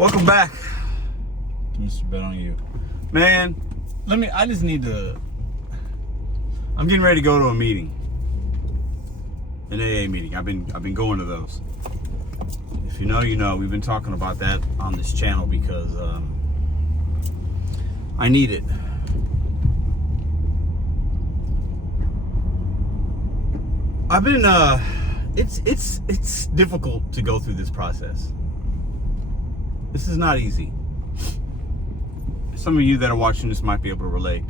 Welcome back to Mr.BetonYou. Man, I just need to, I'm getting ready to go to a meeting. An AA meeting. I've been going to those. If you know, you know. We've been talking about that on this channel because I need it. I've been it's difficult to go through this process. This is not easy. Some of you that are watching this might be able to relate.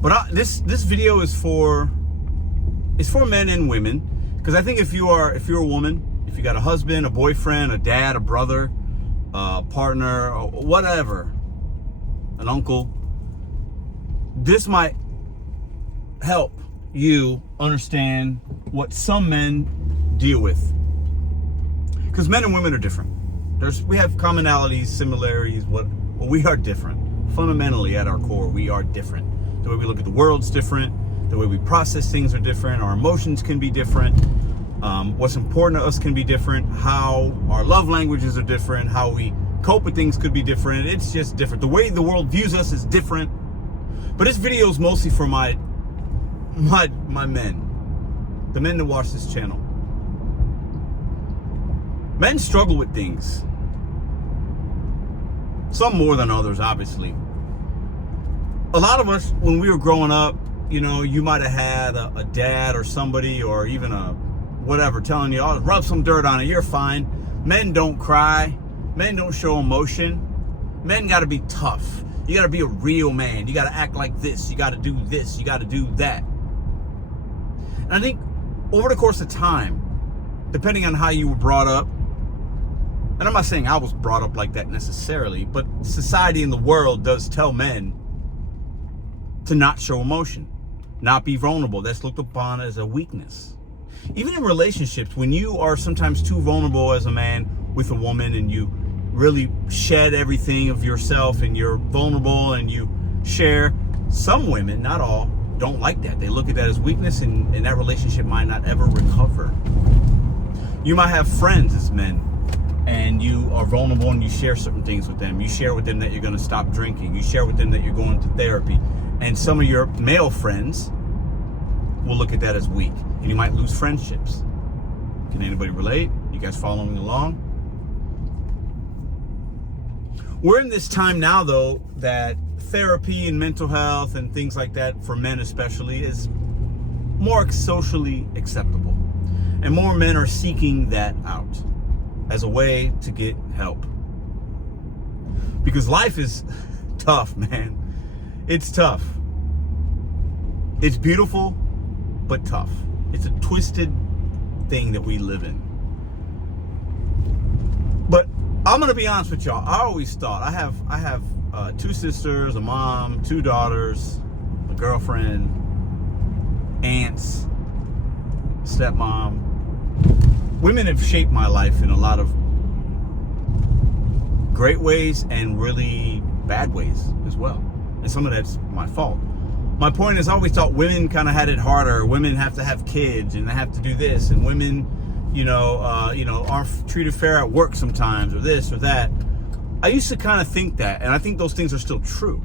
But this video is for men and women, because I think if you're a woman, if you got a husband, a boyfriend, a dad, a brother, a partner, or whatever, an uncle, this might help you understand what some men deal with. Because men and women are different. We have commonalities, similarities, but we are different. Fundamentally, at our core, we are different. The way we look at the world's different. The way we process things are different. Our emotions can be different. What's important to us can be different. How our love languages are different. How we cope with things could be different. It's just different. The way the world views us is different. But this video is mostly for my men, the men that watch this channel. Men struggle with things. Some more than others, obviously. A lot of us, when we were growing up, you know, you might have had a dad or somebody, or even a whatever, telling you, oh, rub some dirt on it, you're fine. Men don't cry. Men don't show emotion. Men got to be tough. You got to be a real man. You got to act like this. You got to do this. You got to do that. And I think over the course of time, depending on how you were brought up, and I'm not saying I was brought up like that necessarily, but society and the world does tell men to not show emotion, not be vulnerable. That's looked upon as a weakness. Even in relationships, when you are sometimes too vulnerable as a man with a woman and you really shed everything of yourself and you're vulnerable and you share, some women, not all, don't like that. They look at that as weakness, and that relationship might not ever recover. You might have friends as men, and you are vulnerable and you share certain things with them. You share with them that you're going to stop drinking. You share with them that you're going to therapy. And some of your male friends will look at that as weak, and you might lose friendships. Can anybody relate? You guys following along? We're in this time now, though, that therapy and mental health and things like that, for men especially, is more socially acceptable. And more men are seeking that out as a way to get help. Because life is tough, man. It's tough. It's beautiful, but tough. It's a twisted thing that we live in. But I'm gonna be honest with y'all. I always thought I have 2 sisters, a mom, 2 daughters, a girlfriend, aunts, stepmom. Women have shaped my life in a lot of great ways and really bad ways as well. And some of that's my fault. My point is, I always thought women kind of had it harder. Women have to have kids and they have to do this, and women, aren't treated fair at work sometimes, or this or that. I used to kind of think that, and I think those things are still true.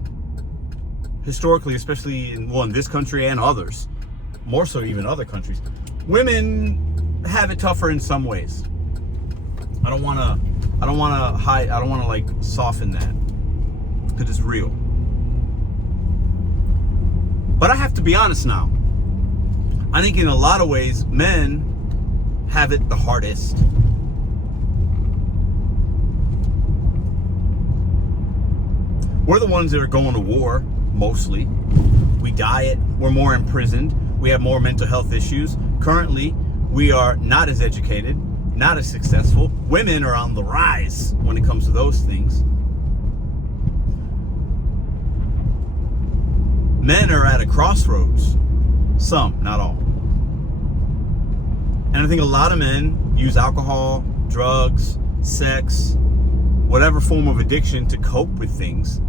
Historically, especially in this country and others, more so even other countries, women have it tougher in some ways. I don't want to hide. I don't want to like soften that, because it's real. But I have to be honest now. I think in a lot of ways, men have it the hardest. We're the ones that are going to war, mostly. We diet. We're more imprisoned. We have more mental health issues. Currently, we are not as educated, not as successful. Women are on the rise when it comes to those things. Men are at a crossroads. Some, not all. And I think a lot of men use alcohol, drugs, sex, whatever form of addiction to cope with things,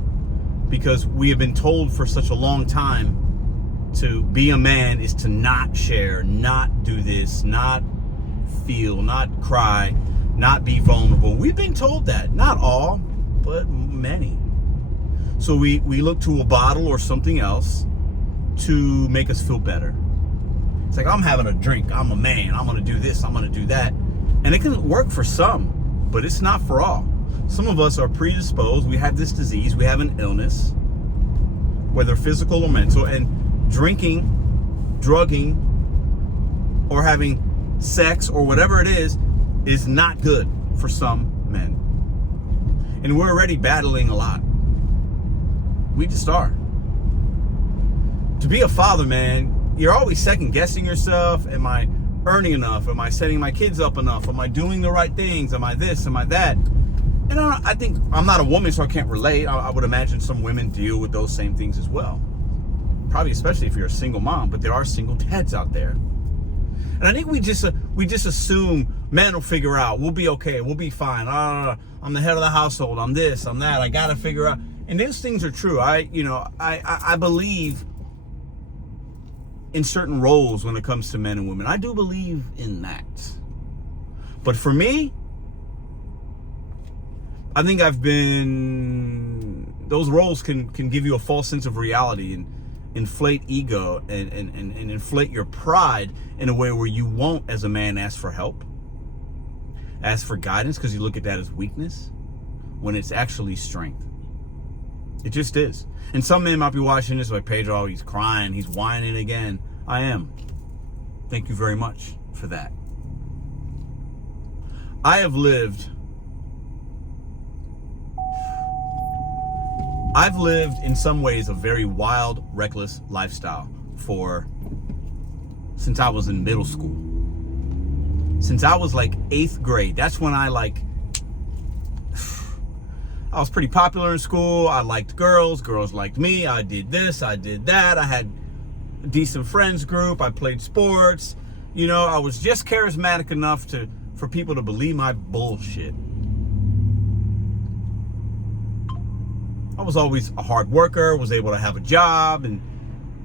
because we have been told for such a long time to be a man is to not share, not do this, not feel, not cry, not be vulnerable. We've been told that. Not all, but many. So we look to a bottle or something else to make us feel better. It's like, I'm having a drink, I'm a man, I'm gonna do this, I'm gonna do that. And it can work for some, but it's not for all. Some of us are predisposed, we have this disease, we have an illness, whether physical or mental, and drinking, drugging, or having sex or whatever it is not good for some men. And we're already battling a lot. We just are. To be a father, man, you're always second guessing yourself. Am I earning enough? Am I setting my kids up enough? Am I doing the right things? Am I this? Am I that? And I think, I'm not a woman, so I can't relate. I would imagine some women deal with those same things as well. Probably especially if you're a single mom, but there are single dads out there. And I think we just assume men will figure out, we'll be okay, we'll be fine. I'm the head of the household, I'm this, I'm that, I gotta figure out. And those things are true. I believe in certain roles when it comes to men and women. I do believe in that. But for me, I think those roles can give you a false sense of reality and inflate ego and inflate your pride in a way where you won't, as a man, ask for help, ask for guidance, because you look at that as weakness when it's actually strength. It just is. And some men might be watching this like, Pedro, he's crying, he's whining again. I am. Thank you very much for that. I've lived in some ways a very wild, reckless lifestyle since I was in middle school. Since I was like 8th grade. That's when I was pretty popular in school. I liked girls. Girls liked me. I did this. I did that. I had a decent friends group. I played sports. I was just charismatic enough for people to believe my bullshit. I was always a hard worker, was able to have a job and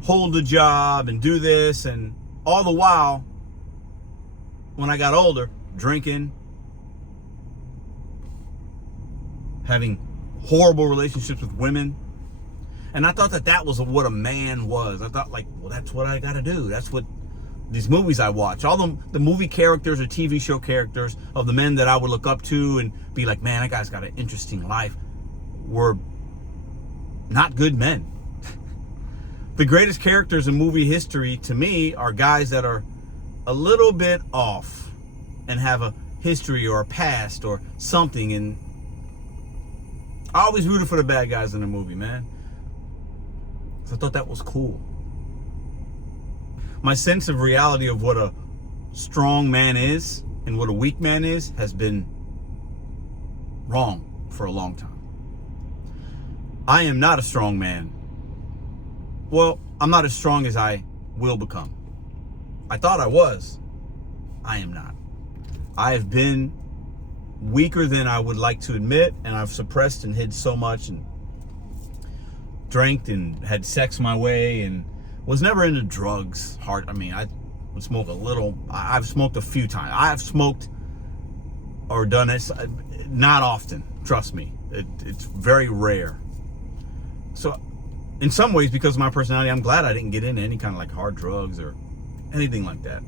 hold a job and do this. And all the while, when I got older, drinking, having horrible relationships with women. And I thought that was what a man was. I thought, well, that's what I got to do. That's what these movies I watch, all the movie characters or TV show characters of the men that I would look up to and be like, man, that guy's got an interesting life, were not good men. The greatest characters in movie history to me are guys that are a little bit off and have a history or a past or something. And I always rooted for the bad guys in the movie, man. So I thought that was cool. My sense of reality of what a strong man is and what a weak man is has been wrong for a long time. I am not a strong man. Well, I'm not as strong as I will become. I thought I was. I am not. I have been weaker than I would like to admit, and I've suppressed and hid so much and drank and had sex my way and was never into drugs hard. I would smoke a little. I've smoked a few times. I've smoked or done it, not often, trust me. It's very rare. So in some ways, because of my personality, I'm glad I didn't get into any kind of hard drugs or anything like that.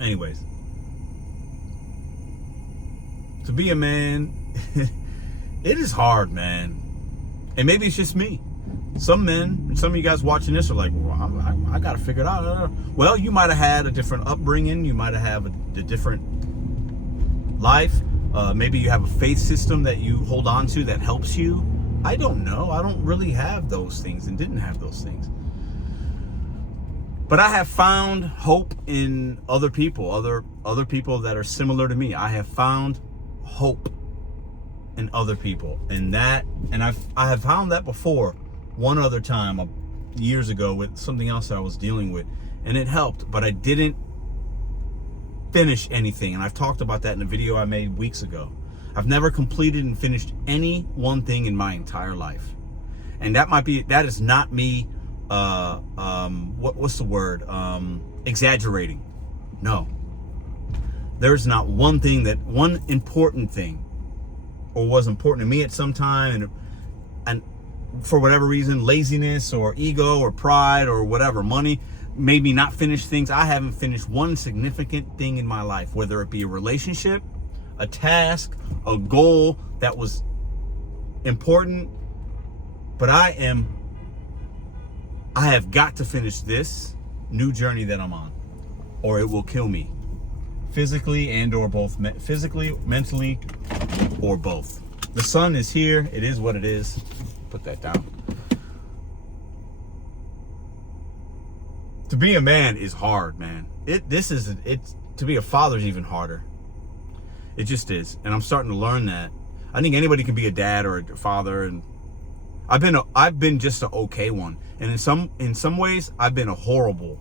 Anyways, to be a man, it is hard, man. And maybe it's just me. Some men, some of you guys watching this are like, well, I got to figure it out. Well, you might have had a different upbringing. You might have a different life. Maybe you have a faith system that you hold on to that helps you. I don't know. I don't really have those things and didn't have those things. But I have found hope in other people, other people that are similar to me. I have found hope in other people. And I have found that before one other time years ago with something else that I was dealing with, and it helped, but I didn't finish anything. And I've talked about that in a video I made weeks ago. I've never completed and finished any one thing in my entire life. And that is not me, what's the word? Exaggerating. No. There's not one important thing or was important to me at some time, and for whatever reason, laziness or ego or pride or whatever, money, made me not finish things. I haven't finished one significant thing in my life, whether it be a relationship, a task, a goal that was important. But I have got to finish this new journey that I'm on, or it will kill me, physically and or both, physically, mentally, or both. The sun is here. It is what it is. Put that down. To be a man is hard, man. To be a father is even harder. It just is. And I'm starting to learn that. I think anybody can be a dad or a father, and I've been just an okay one. And in some ways, I've been a horrible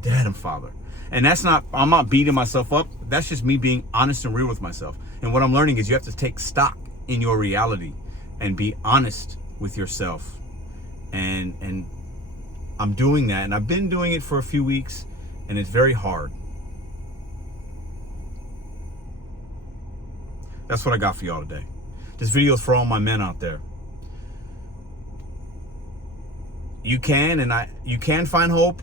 dad and father. And I'm not beating myself up. That's just me being honest and real with myself. And what I'm learning is you have to take stock in your reality and be honest with yourself. And I'm doing that, and I've been doing it for a few weeks, and it's very hard. That's what I got for y'all today. This video is for all my men out there. You can find hope.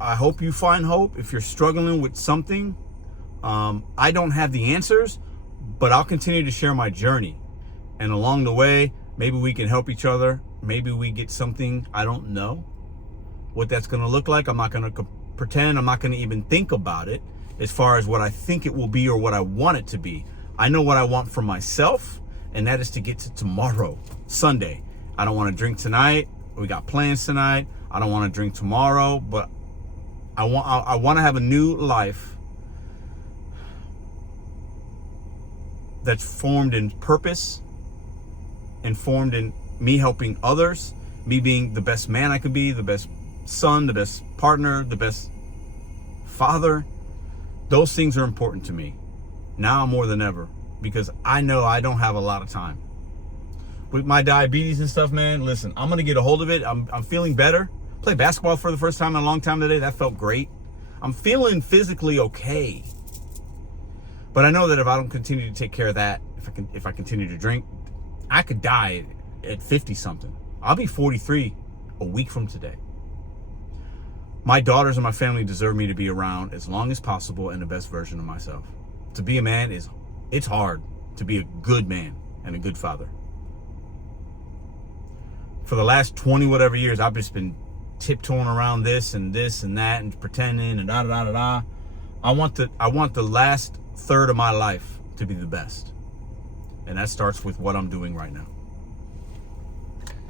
I hope you find hope if you're struggling with something. I don't have the answers, but I'll continue to share my journey. And along the way, maybe we can help each other. Maybe we get something. I don't know what that's going to look like. I'm not going to pretend. I'm not going to even think about it as far as what I think it will be or what I want it to be. I know what I want for myself, and that is to get to tomorrow, Sunday. I don't want to drink tonight. We got plans tonight. I don't want to drink tomorrow, but I want to have a new life that's formed in purpose and formed in me helping others, me being the best man I could be, the best son, the best partner, the best father. Those things are important to me now more than ever, because I know I don't have a lot of time. With my diabetes and stuff, man, listen, I'm going to get a hold of it. I'm feeling better. Played basketball for the first time in a long time today. That felt great. I'm feeling physically okay. But I know that if I don't continue to take care of that, if I continue to drink, I could die at 50 something. I'll be 43 a week from today. My daughters and my family deserve me to be around as long as possible and the best version of myself. To be a man it's hard to be a good man and a good father. For the last 20 whatever years, I've just been tiptoeing around this and that and pretending and da. I want the last third of my life to be the best. And that starts with what I'm doing right now.